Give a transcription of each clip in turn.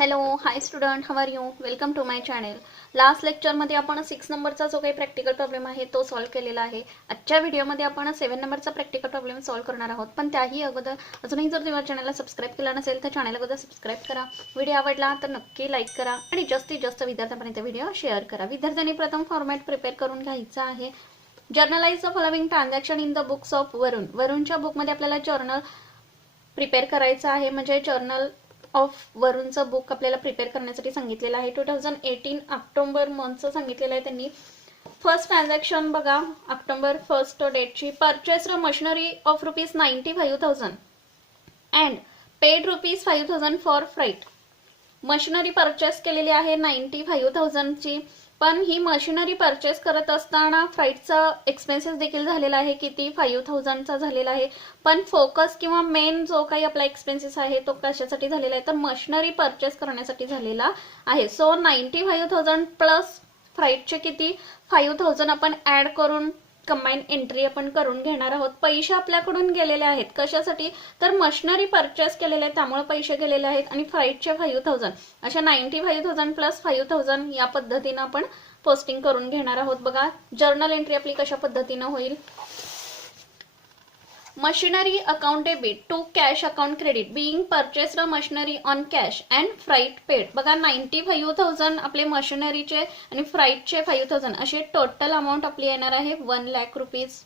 Hello hi student, how are you? Welcome to my channel. Last लेक्चरमध्ये आपण 6 नंबरचा जो काही प्रॅक्टिकल प्रॉब्लेम आहे तो सॉल्व्ह केलेला आहे. आजच्या व्हिडिओमध्ये आपण 7 नंबरचा प्रॅक्टिकल प्रॉब्लेम सॉल्व्ह करणार आहोत. पण त्याही अगोदर अजूनही जर तुम्ही चॅनलला सबस्क्राईब केला नसेल तर चॅनल अगोदर सबस्क्राईब करा. व्हिडिओ आवडला तर नक्की लाईक करा आणि जास्तीत जास्त विद्यार्थ्यांपर्यंत व्हिडिओ शेअर करा. विद्यार्थ्यांनी प्रथम फॉर्मॅट प्रिपेअर करून घ्यायचा आहे. Journalize the following transaction in the books of Varun. वरुणच्या बुकमध्ये आपल्याला जर्नल प्रिपेअर करायचं आहे, म्हणजे जर्नल ऑफ वरुणचं बुक आपल्याला प्रिपेअर करण्यासाठी सांगितलेलं आहे. 2018 ऑक्टोबर मंथचं सांगितलेलं आहे त्यांनी. फर्स्ट ट्रान्झॅक्शन बघा, ऑक्टोबर 1 डेटची. Purchased machinery of ₹95,000 and paid ₹5,000 for freight. Machinery purchase केलेली आहे 95,000 ची, पण ही मशिनरी परचेस करत असताना फ्राईटचा एक्सपेन्सेस देखील झालेला आहे. किती? 5,000 चा झालेला आहे. पण फोकस किंवा मेन जो काही आपला एक्सपेन्सेस आहे तो कशासाठी झालेला आहे तर मशिनरी परचेस करण्यासाठी झालेला आहे. सो 95,000 प्लस फ्राईटचे किती 5,000 आपण ऍड करून कंबाईन एंट्री आपण करून घेणार आहोत. पैसे आपल्याकडून गेलेले आहेत कशासाठी तर मशिनरी परचेस केलेले आहेत त्यामुळे पैसे गेलेले आहेत, आणि फ्राईटचे 5,000 अशा 95,000 प्लस 5,000 या पद्धतीने आपण पोस्टिंग करून घेणार आहोत. बघा जर्नल एंट्री आपली कशा पद्धतीने होईल. Machinery account debit to cash account credit being purchased machinery on cash and freight paid. बघा 95,000 आपले मशिनरीचे आणि फ्राईटचे 5,000 असे टोटल अमाऊंट आपली येणार आहे 1,00,000 रुपीज.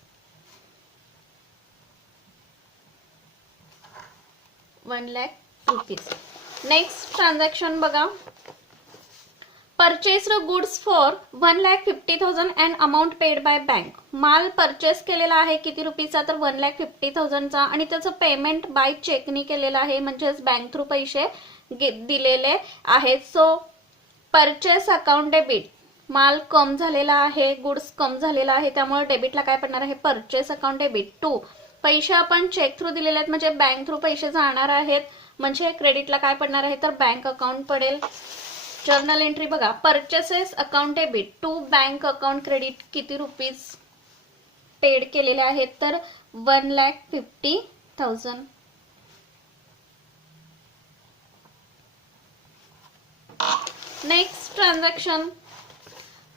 1,00,000 रुपीज. नेक्स्ट ट्रान्झॅक्शन बघा, purchased goods for 1,50,000 and amount paid bye bank. माल परचेस केलेला आहे किती रुपीचा तर 1,50,000 चा, आणि त्याचं पेमेंट बाय चेकनी केलेलं आहे, म्हणजेच बँक थ्रू पैसे दिलेले आहेत. सो परचेस अकाउंट डेबिट, माल कम झालेला आहे, गुड्स कम झालेला आहे, त्यामुळे डेबिटला काय पडणार आहे परचेस अकाउंट डेबिट. टू पैसे आपण चेक थ्रू दिलेले आहेत म्हणजे बँक थ्रू पैसे जाणार आहेत, म्हणजे क्रेडिटला काय पडणार आहे तर बँक अकाउंट पडेल. जर्नल एंट्री बघा, purchases account debit to bank account credit किती रुपीज पेड केलेले आहेत तर 1,50,000. Next transaction,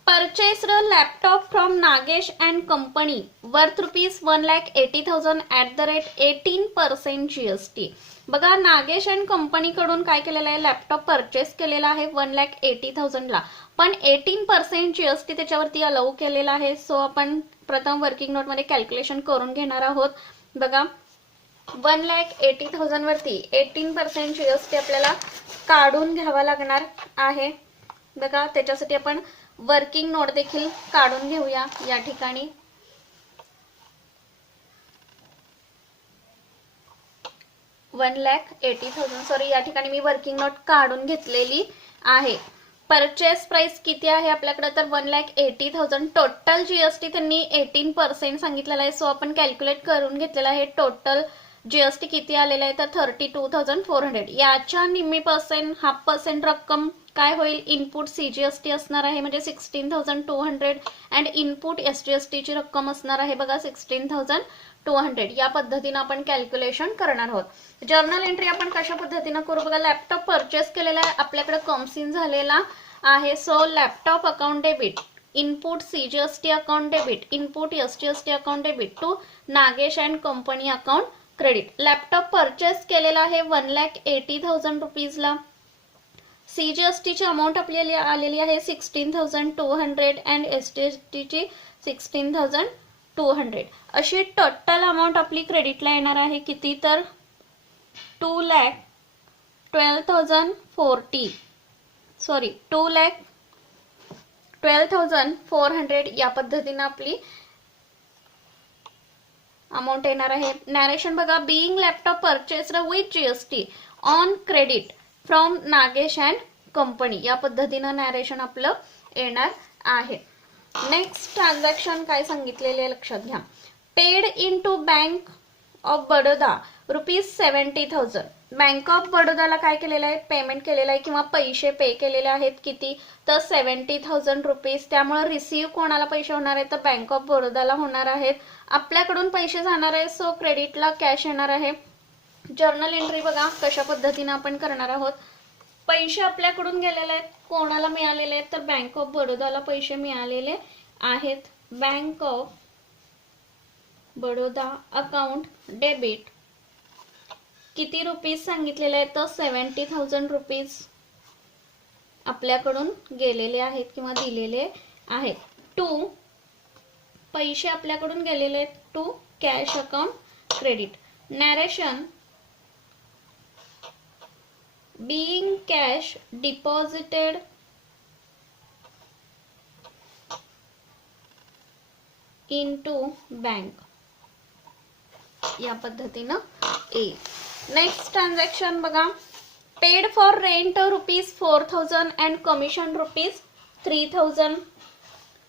purchased laptop from Nagesh and company worth ₹1,80,000 @18% GST. बघा नागेश अँड कंपनीकडून काय केलेलं आहे लॅपटॉप परचेस केलेला आहे 1,80,000 ला, पण 18% GST त्याच्यावरती अलाउ केलेला आहे. सो आपण प्रथम वर्किंग नोट मध्ये कॅल्क्युलेशन करून घेणार आहोत. बघा 1,80,000 वरती 18% GST आपल्याला काढून घ्यावा लागणार आहे. बघा त्याच्यासाठी आपण वर्किंग नोट देखील काढून घेऊया या ठिकाणी. सॉरी, या ठिकाणी मी वर्किंग नोट काढून घेतलेली आहे. परचेस प्राइस किती आहे आपल्याकडे तर 1,80,000. टोटल जीएसटी त्यांनी 18% सांगितलेला आहे. सो आपण कॅल्क्युलेट करून घेतलेला आहे. टोटल जीएसटी किती आलेला आहे तर 32,400. याच्या निम्मी पर्सेंट 0.5% रक्कम काय होईल इनपुट सीजीएसटी असणार आहे, म्हणजे 16,200 अँड इनपुट एसजीएसटी ची रक्कम असणार आहे बघा 16,200. या पद्धतीने आपण कॅल्क्युलेशन करणार आहोत. जर्नल एंट्री आपण कशा पद्धतीने करू बघा, लॅपटॉप परचेस केलेला आहे आपल्याकडे कमसिन झालेला आहे. So laptop account debit input CGST account debit input SGST account debit to Nagesh and company account credit. Laptop purchase केलेला आहे 1,80,000 रुपीजला. सीजीएसटी ची अमाऊंट आपल्याला आलेली आहे 16,200 अँड एसजीएसटी ची 16,200. अशी टोटल अमाऊंट आपली क्रेडिटला येणार आहे किती तर 2,12,040 सॉरी 2,12,400 या पद्धतीने आपली अमाऊंट येणार आहे. नॅरेशन बघा, being laptop purchased with GST on credit from Nagesh and company. या पद्धतीने नॅरेशन आपलं येणार आहे. नेक्स्ट ट्रान्झॅक्शन काय सांगितलेले लक्षात घ्या. Paid into bank of Baroda ₹70,000. Bank of बडोदाला काय केलेलं आहे पेमेंट केलेलं आहे किंवा पैसे पे केलेले आहेत किती तर 70,000 रुपीज. त्यामुळे रिसीव्ह कोणाला पैसे होणार आहेत तर बँक ऑफ बडोदाला होणार आहेत. आपल्याकडून पैसे जाणार आहे सो क्रेडिटला कॅश येणार आहे. जर्नल एंट्री बघा कशा पद्धतीने आपण करणार आहोत. पैसे आपल्याकडून गेलेले आहेत, कोणाला मिळालेले आहेत तर बँक ऑफ बडोदाला पैसे मिळालेले आहेत. Bank of Baroda account debit किती रुपीज सांगितलेले आहेत तर 70,000 रुपीज आपल्याकडून गेलेले आहेत किंवा दिलेले आहेत. टू पैसे आपल्याकडून गेलेले आहेत to cash account credit. Narration being cash deposited into bank. या पद्धतीनं येईल. नेक्स्ट ट्रान्झॅक्शन बघा. Paid for rent ₹4,000 and commission ₹3,000.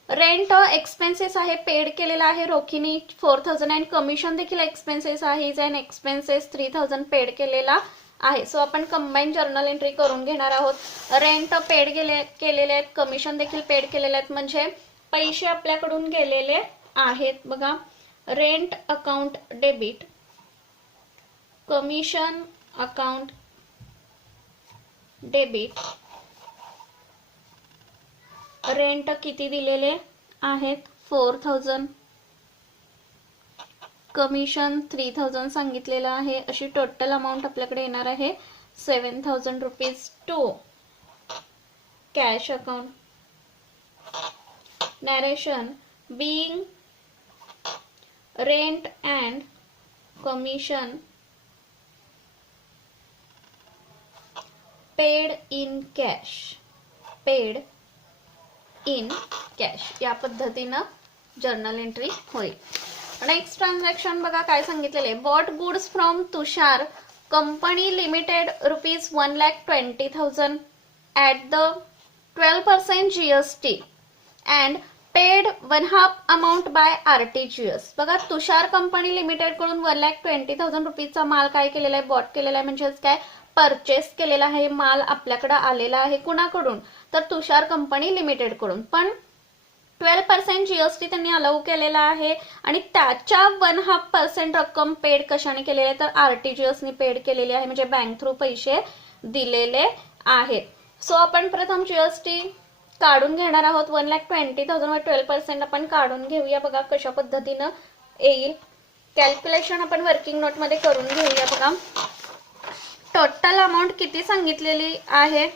Rent expenses आहे, पेड केलेला आहे रोखीने 4,000 अँड कमिशन देखील एक्सपेन्सेस आहे अँड एक्सपेन्सेस 3,000 पेड केलेला आहे. सो आपण कंबाईन जर्नल एंट्री करून घेणार आहोत. रेंट पेड केलेले आहेत, कमिशन देखील पेड केलेले आहेत, म्हणजे पैसे आपल्याकडून गेलेले आहेत. बघा, rent account debit, commission account debit. Rent किती दिलेले आहेत 4,000, कमिशन 3,000 सांगितलेलं आहे. अशी टोटल अमाऊंट आपल्याकडे येणार आहे 7,000 rupees to cash account. Narration being rent and commission paid in cash, paid in cash. या पद्धतीनं जर्नल एंट्री होईल. नेक्स्ट ट्रान्झॅक्शन बघा काय सांगितलेले. Bought goods from Tushar company limited ₹1,20,000 at the 12% GST and paid 1/2 amount by RTGS. बघा, तुषार company limited कडून 1,20,000 रुपीजचा माल काय केलेला आहे, बॉट केलेला आहे, म्हणजेच काय परचेस केलेला आहे. माल आपल्याकडे आलेला आहे कुणाकडून तर तुषार कंपनी लिमिटेड कडून. पण 12% GST त्यांनी अलाउ केलेला आहे आणि त्याच्या 1/2% रक्कम पेड कशाने केलेली आहे तर RTGS ने पेड केलेली आहे, म्हणजे बँक थ्रू पैसे दिलेले आहेत. सो आपण प्रथम GST काढून घेणार आहोत. 1,20,000 वर 12% आपण काढून घेऊया. बघा कशा पद्धतीनं येईल कॅल्क्युलेशन आपण वर्किंग नोट मध्ये करून घेऊया. बघा, टोटल अमाऊंट किती सांगितलेली आहे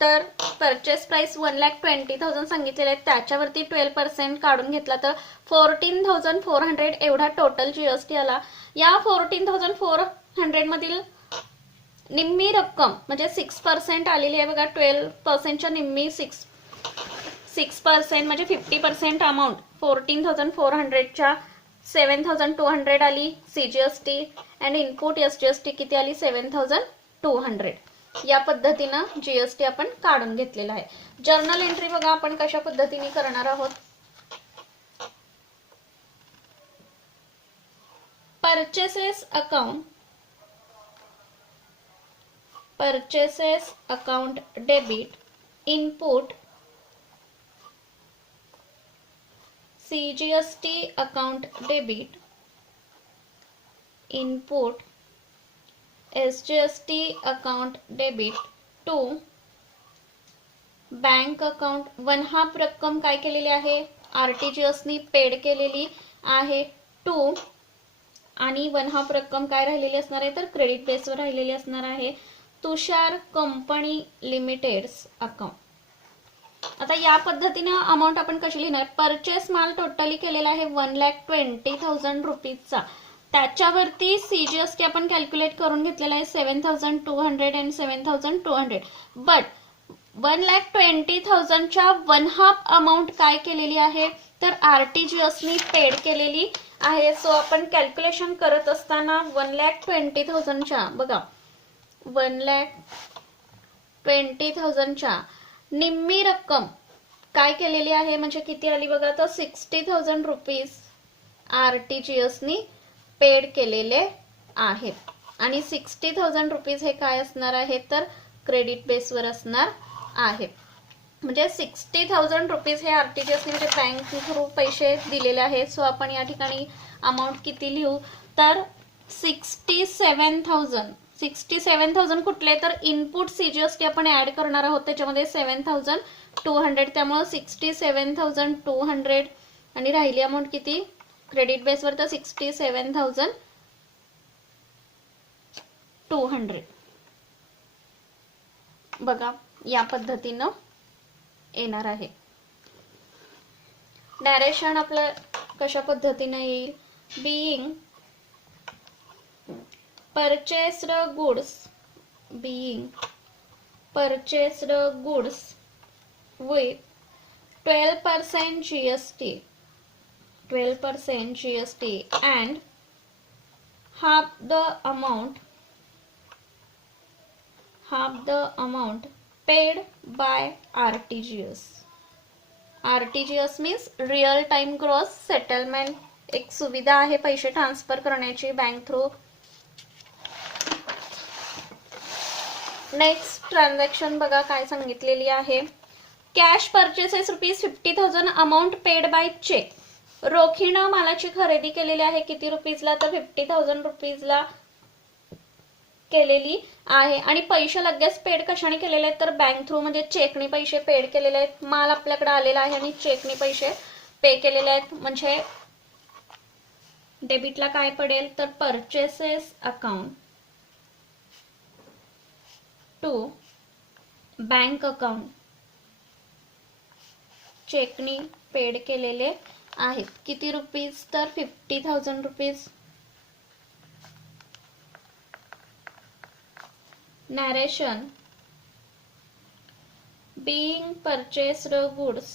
तर परचेस प्राइस 1,20,000 सांगितलेले आहे, त्याच्यावरती 12% काढून घेतला तर 14,400 एवढा टोटल GST आला. या 14,400 मधील निम्मी रक्कम म्हणजे 6% आलेली आहे. बघा, 12%च्या निम्मी 6% म्हणजे 50% अमाऊंट 14,400च्या 7,200 आली CGST अँड इनपुट SGST किती आली 7,200. या पद्धतीनं GST आपण काढून घेतलेला आहे. जर्नल एंट्री बघा आपण कशा पद्धतीने करणार आहोत. Purchases account debit input CGST account debit input SGST account debit to bank account 1/2 रक्कम काय केलेली आहे RTGS नी पेड केलेली आहे टू आणि 1/2 रक्कम काय राहिलेली असणार आहे तर क्रेडिट बेसवर राहिलेली असणार आहे तुषार कंपनी लिमिटेड्स अकाउंट. आता या पद्धतीने अमाऊंट आपण कशी लिहिणार. परचेस माल टोटली केलेला आहे 1,20,000 रुपीजचा, त्याच्यावरती CGST आपण कॅल्क्युलेट करून घेतलेला आहे 7,200 अँड 7,200. बट 1,20,000च्या 1/2 अमाऊंट काय केलेली आहे तर RTGS नी पेड केलेली आहे. सो आपण कॅल्क्युलेशन करत असताना 1,20,000च्या बघा 1,20,000च्या निम्मी रक्कम काय केलेली आहे म्हणजे किती आली बघा तर 60,000 रुपीज RTGS नी पेड केलेले आहेत आणि 60,000 रुपीज हे काय असणार आहे तर क्रेडिट बेसवर असणार आहे. म्हणजे 60,000 रुपीज हे RTGS ने म्हणजे बँक थ्रू पैसे दिलेले आहेत. सो आपण या ठिकाणी अमाऊंट किती लिहू तर 67,000 67,000 कुठले तर इनपुट CGST आपण ऍड करणार आहोत त्याच्यामध्ये 7,200 त्यामुळे 67,200 आणि राहिली अमाऊंट किती क्रेडिट बेसवर तर 67,200 बघा या पद्धतीनं येणार आहे. नॅरेशन आपलं कशा पद्धतीने येईल being purchased goods with 12% GST and half the amount paid by RTGS. RTGS means real time gross settlement, एक सुविधा आहे पैसे ट्रान्सफर करण्याची बँक थ्रू. नेक्स्ट ट्रान्झॅक्शन बघा काय सांगितलेली आहे. Cash purchases ₹50,000 amount paid by cheque. रोखीनं मालाची खरेदी केलेली आहे किती रुपीजला तर ₹50,000 केलेली आहे आणि पैसे लगेच पेड कशाने केलेले आहेत तर बँक थ्रू म्हणजे चेकने पैसे पेड केलेले आहेत. माल आपल्याकडे आलेला आहे आणि चेकने पैसे पे केलेले आहेत म्हणजे डेबिटला काय पडेल तर purchases account to bank account चेकनी पेड केलेले आहेत किती रुपीज तर ₹50,000. Narration being purchased goods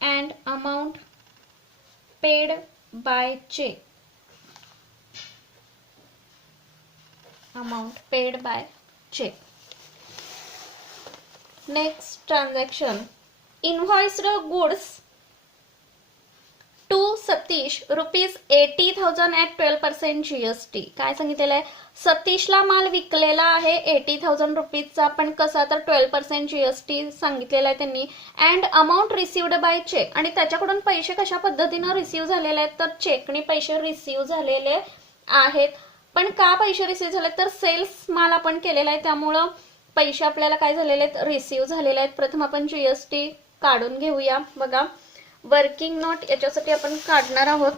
and amount paid by check. Next transaction invoiced goods to Satish ₹80,000 at 12% GST. काय सांगितलेलं आहे सतीशला माल विकलेला आहे ₹80,000 पण कसा तर 12% GST सांगितलेला आहे त्यांनी. And amount received by cheque आणि त्याच्याकडून पैसे कशा पद्धतीनं रिसिव्ह झालेले आहेत तर चेकने पैसे रिसिव्ह झालेले आहेत. पण का पैसे रिसिव्ह झाले तर सेल्स माल आपण केलेला आहे त्यामुळं पैसे आपल्याला काय झालेले आहेत रिसिव्ह झालेले आहेत. प्रथम आपण GST काढून घेऊया. बघा वर्किंग नोट याच्यासाठी आपण काढणार आहोत.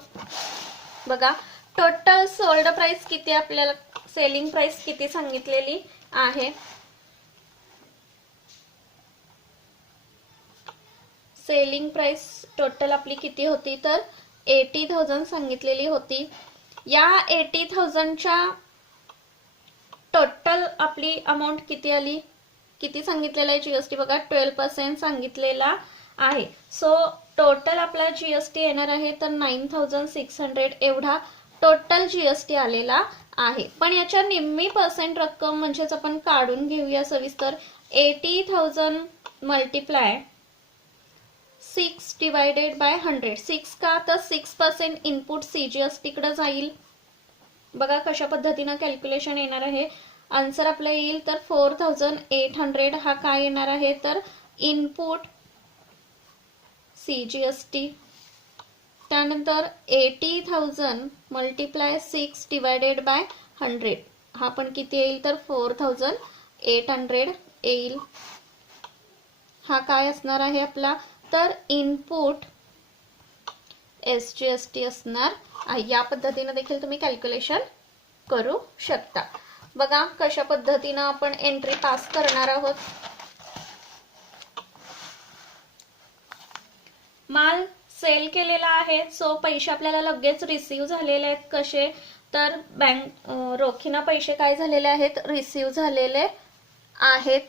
बघा टोटल सोल्ड प्राइस किती आपल्याला सेलिंग प्राइस किती सांगितलेली आहे. सेलिंग प्राइस टोटल आपली किती होती तर 80,000 सांगितलेली होती. या 80,000च्या टोटल आपली अमाऊंट किती आली किती सांगितलेला आहे GST बघा 12% सांगितलेला आहे. सो टोटल आपला GST येणार आहे तर 9,600 एवढा टोटल GST आलेला आहे. पण याच्या निम्मी पर्सेंट रक्कम म्हणजेच आपण काढून घेऊया सविस्तर. 80,000 मल्टिप्लाय 6 डिवायडेड बाय 100. 6 का तर 6% इनपुट CGST कडे जाईल. बघा कशा पद्धतीनं कॅल्क्युलेशन येणार आहे. आन्सर आपला येईल तर 4,800 हा काय येणार आहे तर इनपुट CGST. त्यानंतर 80,000 मल्टिप्लाय 6 डिवायडेड बाय 100 हा पण किती येईल तर 4,800 येईल. हा काय असणार आहे आपला तर इनपुट SGST असणार आहे. या पद्धतीने देखील तुम्ही कॅल्क्युलेशन करू शकता. बघा कशा पद्धतीने आपण एंट्री पास करणार आहोत. माल सेल केलेला आहे सो पैसे आपल्याला लगेच रिसीव झालेले आहेत. कसे तर बँक रोखीना पैसे काय झालेले आहेत रिसीव झालेले आहेत.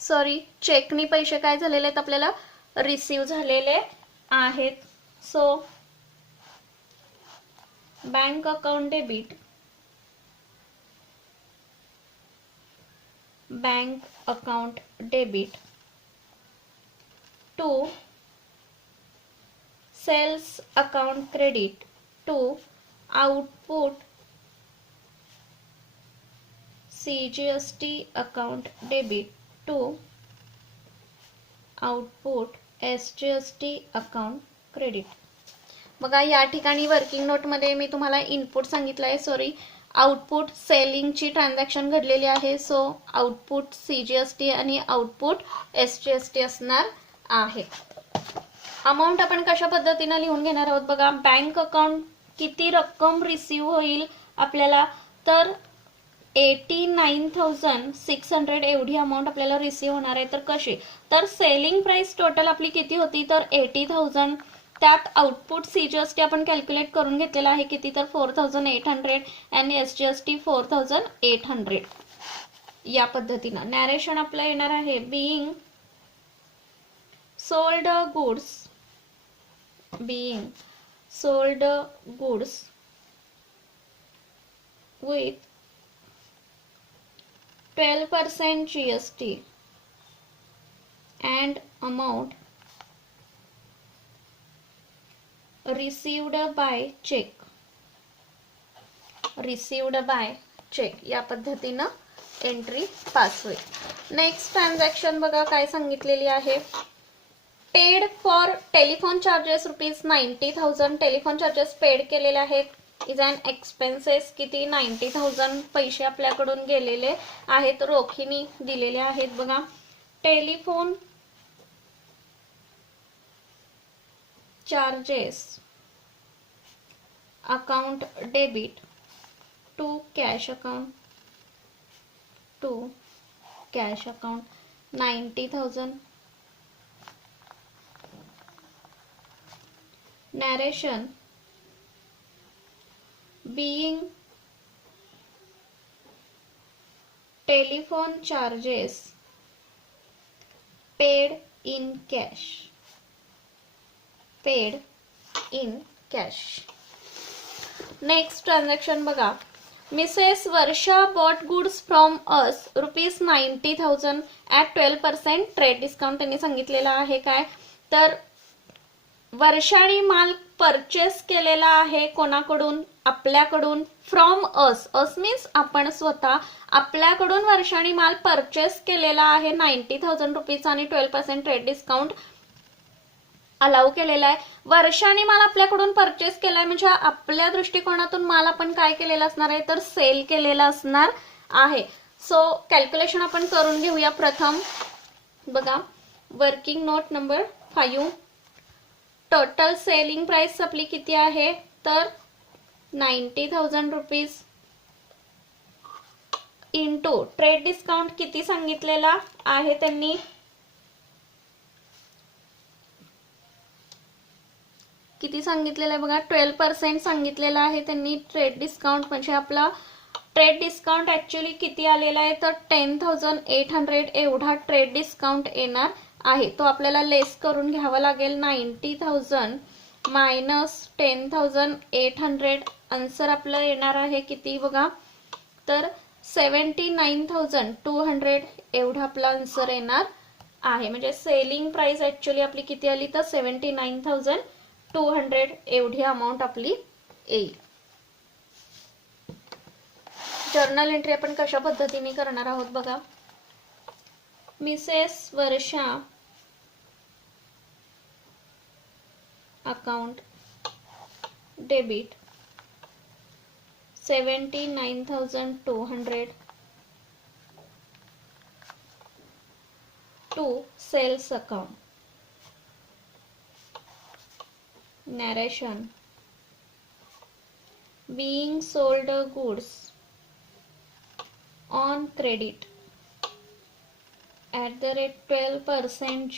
सॉरी चेकनी पैसे काय झालेले आहेत आपल्याला रिसीव झालेले आहेत. So bank account debit to sales account credit to output CGST account debit to output SGST account credit. बघा या ठिकाणी वर्किंग नोटमध्ये मी तुम्हाला इनपुट सांगितलं आहे, सॉरी आउटपुट सेलिंगची ट्रान्झॅक्शन घडलेली आहे. सो आउटपुट CGST आणि आउटपुट SGST असणार आहे. अमाऊंट आपण कशा पद्धतीने लिहून घेणार आहोत बघा. बँक अकाउंट किती रक्कम रिसीव्ह होईल आपल्याला, तर 89,600 एवढी अमाऊंट आपल्याला रिसीव्ह होणार आहे. तर कशी, तर सेलिंग प्राइस टोटल आपली किती होती, तर 80,000. त्यात आउटपुट CGST आपण कॅल्क्युलेट करून घेतलेला आहे किती, तर 4,800 आणि SGST 4,800. या पद्धतीनं नॅरेशन आपलं येणार आहे. Being sold goods with 12% GST and amount received by check या पद्धतीनं एंट्री पास होईल. नेक्स्ट ट्रान्झॅक्शन बघा काय सांगितलेली आहे. Paid for telephone charges ₹90,000 telephone charges paid केलेले आहेत. इज अन एक्सपेन्सेस किती, 90,000 पैसे आपल्याकडून गेलेले आहेत, रोखीने दिलेले आहेत. बघा telephone charges account debit to cash account 90,000. Narration being telephone charges paid in cash. Next transaction बघा. Mrs. Varsha bought goods from us ₹90,000 at 12% trade discount. त्यांनी सांगितलेला आहे काय, तर वर्षाने माल परचेस केलेला आहे कोणाकडून, आपल्याकडून. फ्रॉम अस मीन्स आपण स्वतः, आपल्याकडून वर्षाने माल परचेस केलेला आहे 90,000 रुपीजचा आणि 12% ट्रेड डिस्काउंट अलाउ केलेला आहे. वर्षाने माल आपल्याकडून परचेस केलाय म्हणजे आपल्या दृष्टिकोनातून माल आपण काय केलेला असणार आहे, तर सेल केलेला असणार आहे. सो कॅल्क्युलेशन आपण करून घेऊया प्रथम. बघा working note number 5. Total selling price आपली किती आहे, तर 90,000 रुपीज इंटू ट्रेड डिस्काउंट किती सांगितलेला आहे त्यांनी, किती सांगितलेला आहे बघा, 12% सांगितलेला आहे त्यांनी ट्रेड डिस्काउंट. म्हणजे आपला ट्रेड डिस्काउंट ऍक्च्युअली किती आलेला आहे, तर 10,800 एवढा ट्रेड डिस्काउंट येणार आहे. तो आपल्याला लेस करून घ्यावा लागेल. 90,000 मायनस 10,800 आन्सर आपलं येणार आहे किती बघा, तर 79,200 एवढा आपला आन्सर येणार आहे. म्हणजे सेलिंग प्राइस ऍक्च्युअली आपली किती आली, तर 79,200 एवढी अमाऊंट आपली येईल. जर्नल एंट्री आपण कशा पद्धतीने करणार आहोत बघा. Mrs Varsha account debit 79,200 to sales account. Narration being sold goods on credit at the rate 12%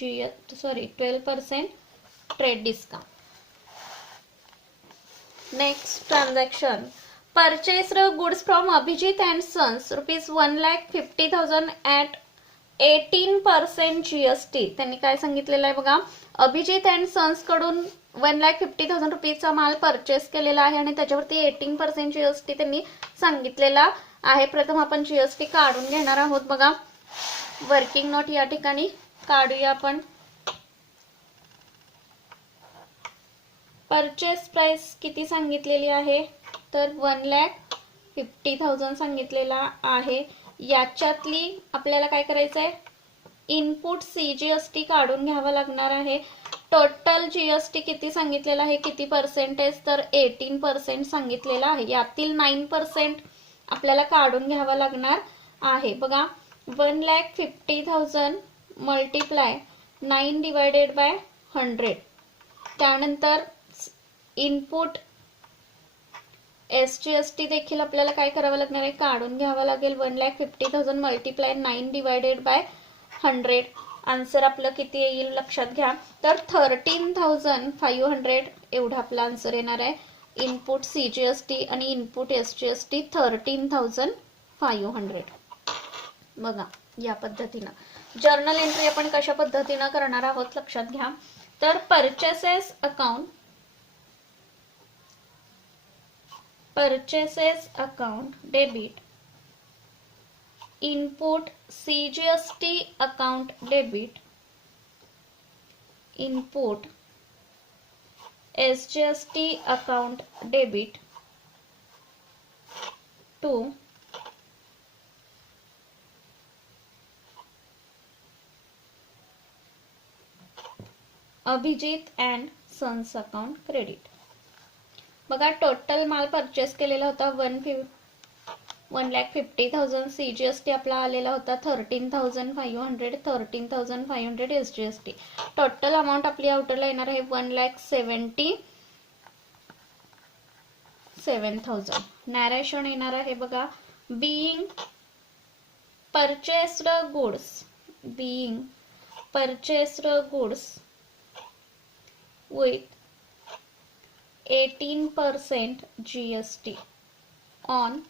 trade discount. Next transaction, purchased goods from Abhijit and Sons ₹1,50,000 at 18% GST. त्यांनी काय सांगितलेलं आहे बघा, अभिजित अँड सन्स कडून 1,50,000 रुपीजचा माल परचेस केलेला आहे आणि त्याच्यावरती 18% GST त्यांनी सांगितलेला आहे. प्रथम आपण GST काढून घेणार आहोत बघा. वर्किंग नोट या ठिकाणी काढूया आपण. परचेस प्राइस किती सांगितलेली आहे, तर 1,50,000 सांगितलेला आहे. याच्यातली आपल्याला काय करायचं आहे, इनपुट CGST काढून घ्यावा लागणार आहे. टोटल जीएसटी किती सांगितलेला आहे, किती पर्सेंटेज, तर 18% सांगितलेला आहे. यातील 9% आपल्याला काढून घ्यावा लागणार आहे. बघा 1,50,000 मल्टिप्लाय 9 डिवायडेड बाय 100. त्यानंतर इनपुट SGST देखील आपल्याला काय करावं लागणार आहे, काढून घ्यावं लागेल. 1,50,000 मल्टिप्लाय 9 डिवायडेड बाय 100. आन्सर आपलं किती येईल लक्षात घ्या, तर 13,500 एवढा आपला आन्सर येणार आहे. इनपुट CGST आणि इनपुट SGST 13,500. बघा या पद्धतीनं जर्नल एंट्री आपण कशा पद्धतीनं करणार आहोत लक्षात घ्या. तर purchases account debit, input CGST account debit, input SGST account debit to Abhijit and sons account credit. बघा टोटल माल परचेस केलेला होता 1,50,000. CGST आपला आलेला होता 13,500. 13,500 SGST. टोटल अमाऊंट आपली आउटरला येणार आहे 1,77,000. नॅरेशन येणार आहे बघा, being purchased goods with 18% GST on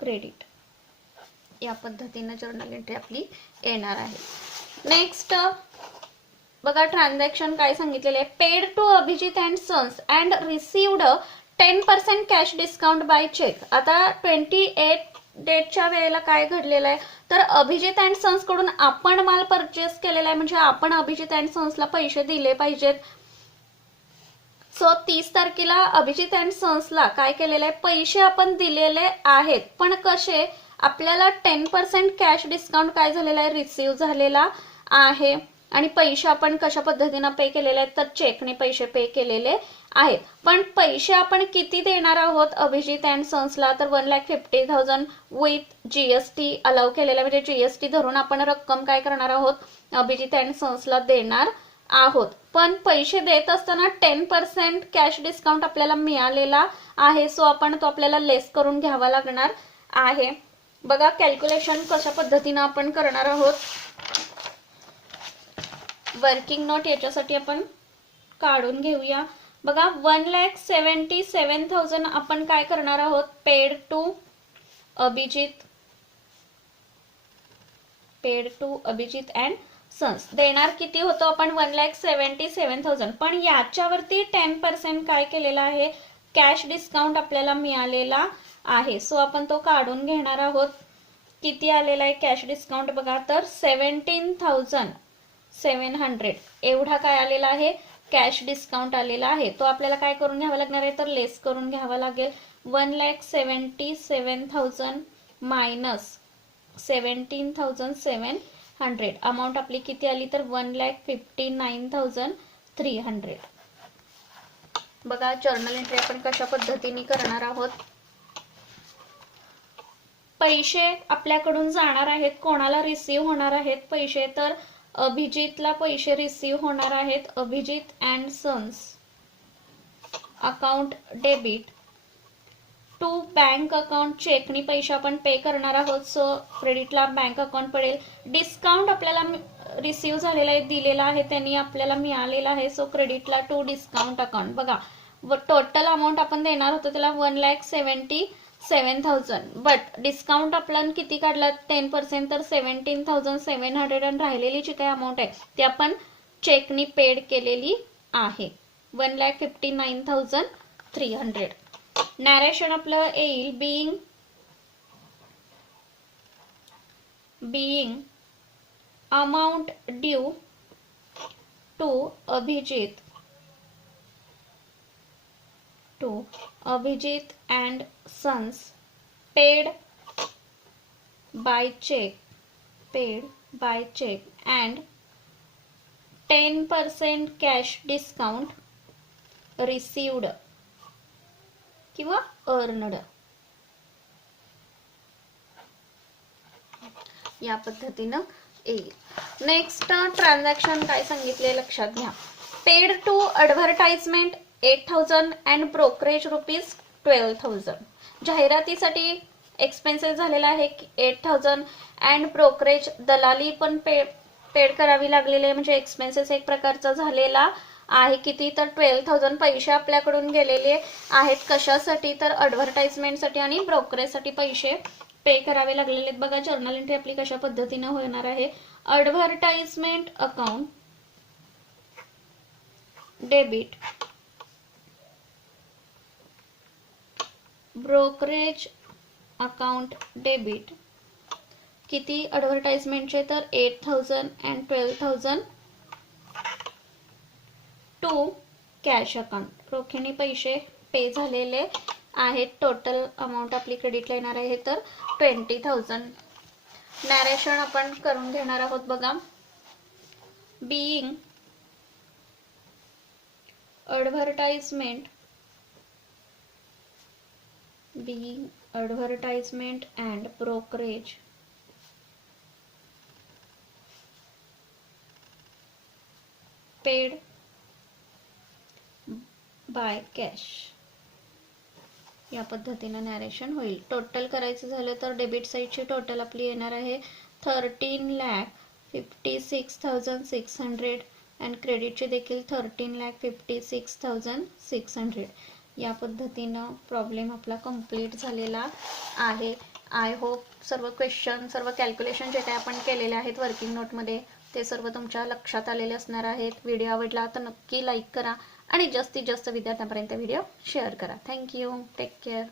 credit. या पद्धतीने जर्नल एंट्री आपली येणार आहे. नेक्स्ट बघा ट्रान्झॅक्शन काय सांगितलेले आहे, paid to Abhijit and sons and received 10% cash discount by cheque. आता 28 डेटच्या वेळेला काय घडलेलं आहे, तर अभिजित अँड सन्स कडून आपण माल परचेस केलेला आहे, म्हणजे आपण अभिजित अँड सन्सला पैसे दिले पाहिजेत. सो 30 तारखेला अभिजित अँड सन्सला काय केलेलं आहे, पैसे आपण दिलेले आहेत, पण कसे, आपल्याला 10% कॅश डिस्काउंट काय झालेला आहे, रिसीव झालेला आहे. आणि पैसे आपण कशा पद्धतीने पे केलेले आहेत, तर चेकने पैसे पे केलेले आहेत. पण पैसे आपण किती देणार आहोत अभिजित अँड सन्सला, तर 1,50,000 विथ GST अलाउ केलेला, म्हणजे GST धरून आपण रक्कम काय करणार आहोत, अभिजित अँड सन्सला देणार आहोत. पण पैसे देत असताना 10% कॅश डिस्काउंट आपल्याला मिळालेला आहे. सो आपण तो आपल्याला लेस करून घ्यावा लागणार आहे. बघा कॅल्क्युलेशन कशा पद्धतीने आपण करणार आहोत, वर्किंग नोट याच्यासाठी आपण काढून घेऊया. बघा 1,77,000 आपण काय करणार आहोत, paid to Abhijit and sons देणार किती होतो आपण, 1,77,000. पण याच्यावरती 10% काय केलेला आहे, कॅश डिस्काउंट आपल्याला मिळालेला आहे. सो आपण तो काढून घेणार आहोत. किती आलेला आहे कॅश डिस्काउंट बघा, तर 17,700 एवढा काय आलेला आहे, कॅश डिस्काउंट आलेला आहे. तो आपल्याला काय करून घ्यावा लागणार आहे, तर लेस करून घ्यावा लागेल. 1,77,000 मायनस 17,700 अमाऊंट आपली किती आली, तर 1,59,300. बघा जर्नल एंट्री आपण कशा पद्धतीने करणार आहोत. पैसे आपल्याकडून जाणार आहेत, कोणाला रिसीव्ह होणार आहेत पैसे, तर अभिजितला पैसे रिसीव्ह होणार आहेत. Abhijit and sons account debit to bank account, चेकनी पैसे आपण पे करणार आहोत. सो क्रेडिटला बँक अकाउंट पडेल. डिस्काउंट आपल्याला रिसीव्ह झालेला आहे, दिलेला आहे, त्यांनी आपल्याला मिळालेला आहे. सो क्रेडिटला टू डिस्काउंट अकाउंट. बघा टोटल अमाऊंट आपण देणार होतो त्याला 1,77,000, बट डिस्काउंट आपल्याला किती काढला 10%, तर 17,700. आणि राहिलेली जी काही अमाऊंट आहे ती आपण चेकनी पेड केलेली आहे 1,59,300. नॅरेशन आपलं येईल, being amount due to Abhijit and Sons paid by check and 10% cash discount received किंवा अर्नड, या पद्धतीनं येईल. नेक्स्ट ट्रान्झॅक्शन काय सांगितले लक्षात घ्या. Paid to advertisement 8,000 and brokerage rupees 12,000. जाहिरातीसाठी एक्सपेन्सेस झालेला आहे 8,000 अँड ब्रोकरेज दलाली पण पेड करावी लागलेली आहे, म्हणजे एक्सपेन्सेस एक प्रकारचा झालेला आहे. किती तर 12,000 पैसे आपल्याकडून गेलेले आहेत. कशासाठी तर ॲडव्हर्टाइजमेंटसाठी आणि ब्रोकरेजसाठी पैसे पे करावे लागलेले आहेत. बघा जर्नल एंट्री आपली कशा पद्धतीने होणार आहे. Advertisement account debit, brokerage account debit. किती ॲडव्हर्टाइजमेंटचे तर 8,000 अँड 12,000 टू कॅश अकाउंट. रोखीने पैसे पे झालेले आहेत. टोटल अमाऊंट आपली क्रेडिटला येणार आहे तर 20,000. नॅरेशन आपण करून घेणार आहोत. बघा being advertisement and brokerage paid by cash, या पद्धतीनं नॅरेशन होईल. टोटल करायचं झालं तर डेबिट साईडची टोटल आपली येणार आहे 13,56,600 अँड क्रेडिटचे देखील 13,56,600. या पद्धतीनं प्रॉब्लेम आपला कंप्लीट झालेला आहे. आय होप सर्व क्वेश्चन, सर्व कॅल्क्युलेशन जे काही आपण केलेले आहेत वर्किंग नोटमध्ये ते सर्व तुमच्या लक्षात आलेले असणार आहेत. व्हिडिओ आवडला तर नक्की लाईक करा आणि जास्तीत जास्त विद्यार्थ्यांपर्यंत व्हिडिओ शेअर करा. थँक्यू. Take care.